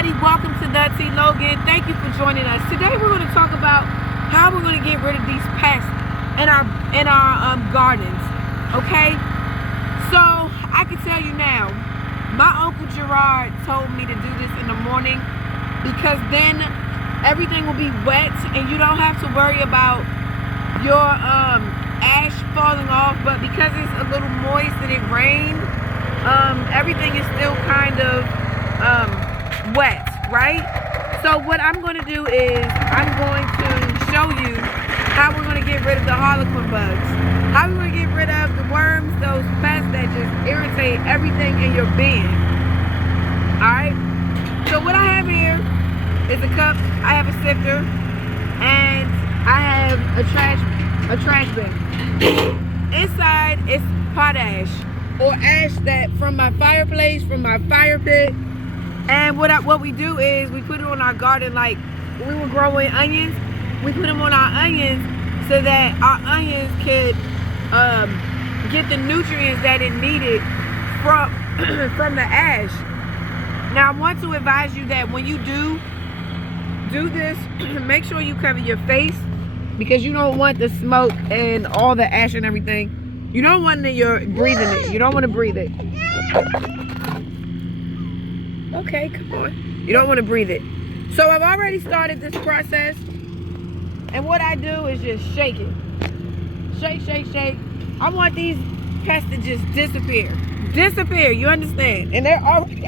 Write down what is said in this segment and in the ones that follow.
everybody, welcome to the T. Logan. Thank you for joining us. Today we're going to talk about how we're going to get rid of these pests in our gardens. Okay, so I can tell you now, my Uncle Gerard told me to do this in the morning because then everything will be wet and you don't have to worry about your ash falling off. But because it's a little moist and it rained, everything is still kind of wet, right? So what I'm going to do is I'm going to show you how we're going to get rid of the harlequin bugs, how we're going to get rid of the worms, those pests that just irritate everything in your bin. Alright, so what I have here is a cup, I have a sifter, and I have a trash bin. Inside is potash or ash that from my fireplace, from my fire pit. And what we do is we put it on our garden. Like when we were growing onions, we put them on our onions so that our onions could get the nutrients that it needed from the ash. Now I want to advise you that when you do this, make sure you cover your face because you don't want the smoke and all the ash and everything. You don't want you're breathing it. You don't want to breathe it. Okay, come on. You don't want to breathe it. So I've already started this process. And what I do is just shake it. Shake, shake, shake. I want these pests to just disappear. Disappear, you understand? And they're already,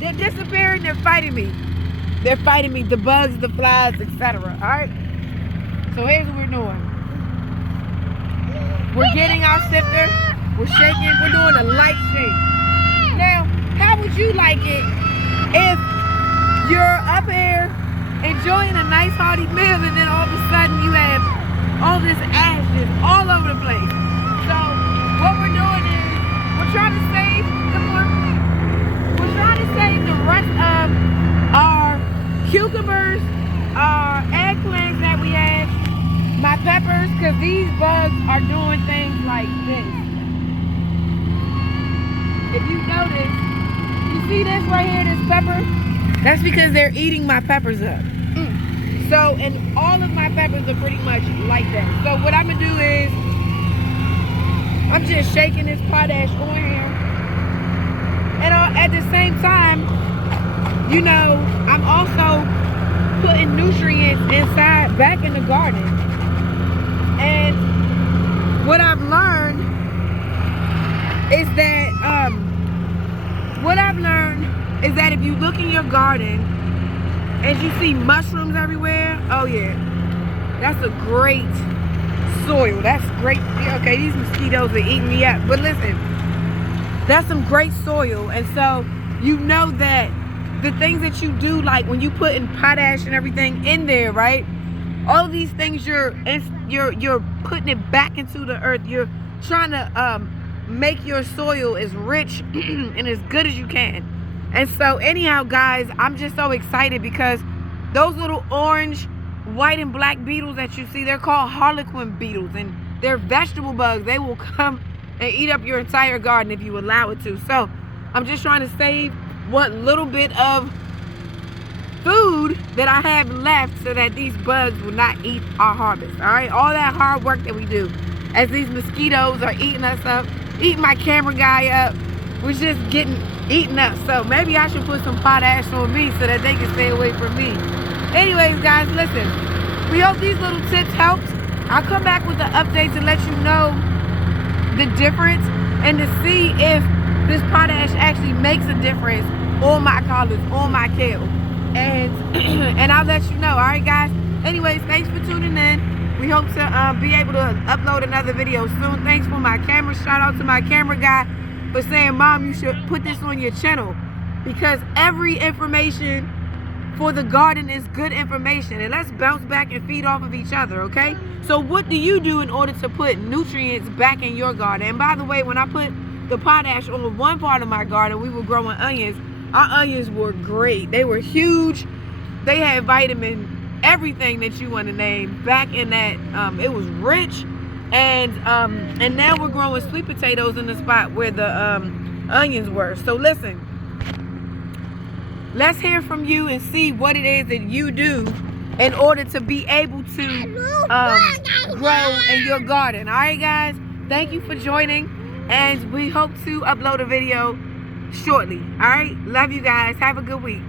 they're disappearing, they're fighting me. They're fighting me, the bugs, the flies, etc. Alright? So here's what we're doing. We're getting our sifter. We're shaking. We're doing a light shake. Now, how would you like it if you're up here enjoying a nice hearty meal and then all of a sudden you have all this ash just all over the place? So what we're doing is we're trying to save, we're trying to save the rest of our cucumbers, our eggplants that we have, my peppers, because these bugs are doing things like this. If you notice, you see this right here, this pepper? That's because they're eating my peppers up. So, and all of my peppers are pretty much like that. So what I'm gonna do is, I'm just shaking this potash on here. And at the same time, you know, I'm also putting nutrients inside, back in the garden. And what I've learned is that if you look in your garden and you see mushrooms everywhere, oh yeah, that's a great soil. That's great. Okay, these mosquitoes are eating me up, but listen, that's some great soil. And so you know that the things that you do, like when you put in potash and everything in there, right? All of these things you're putting it back into the earth. You're trying to make your soil as rich and as good as you can. And so anyhow, guys, I'm just so excited because those little orange, white, and black beetles that you see, they're called harlequin beetles, and they're vegetable bugs. They will come and eat up your entire garden if you allow it to. So I'm just trying to save what little bit of food that I have left so that these bugs will not eat our harvest. All right, all that hard work that we do as these mosquitoes are eating us up, eating my camera guy up, we're just getting eaten up. So maybe I should put some potash on me so that they can stay away from me. Anyways, guys, listen, we hope these little tips helped. I'll come back with the update to let you know the difference and to see if this potash actually makes a difference on my collards, on my kale. And I'll let you know. All right, guys. Anyways, thanks for tuning in. We hope to be able to upload another video soon. Thanks for my camera. Shout out to my camera guy for saying, Mom, you should put this on your channel, because every information for the garden is good information, and let's bounce back and feed off of each other. Okay, so what do you do in order to put nutrients back in your garden? And by the way, when I put the potash on one part of my garden, we were growing onions. Our onions were great. They were huge. They had vitamin, everything that you want to name back in that. It was rich. And now we're growing sweet potatoes in the spot where the onions were. So listen, let's hear from you and see what it is that you do in order to be able to grow in your garden. All right, guys, thank you for joining, and we hope to upload a video shortly. All right, love you guys. Have a good week.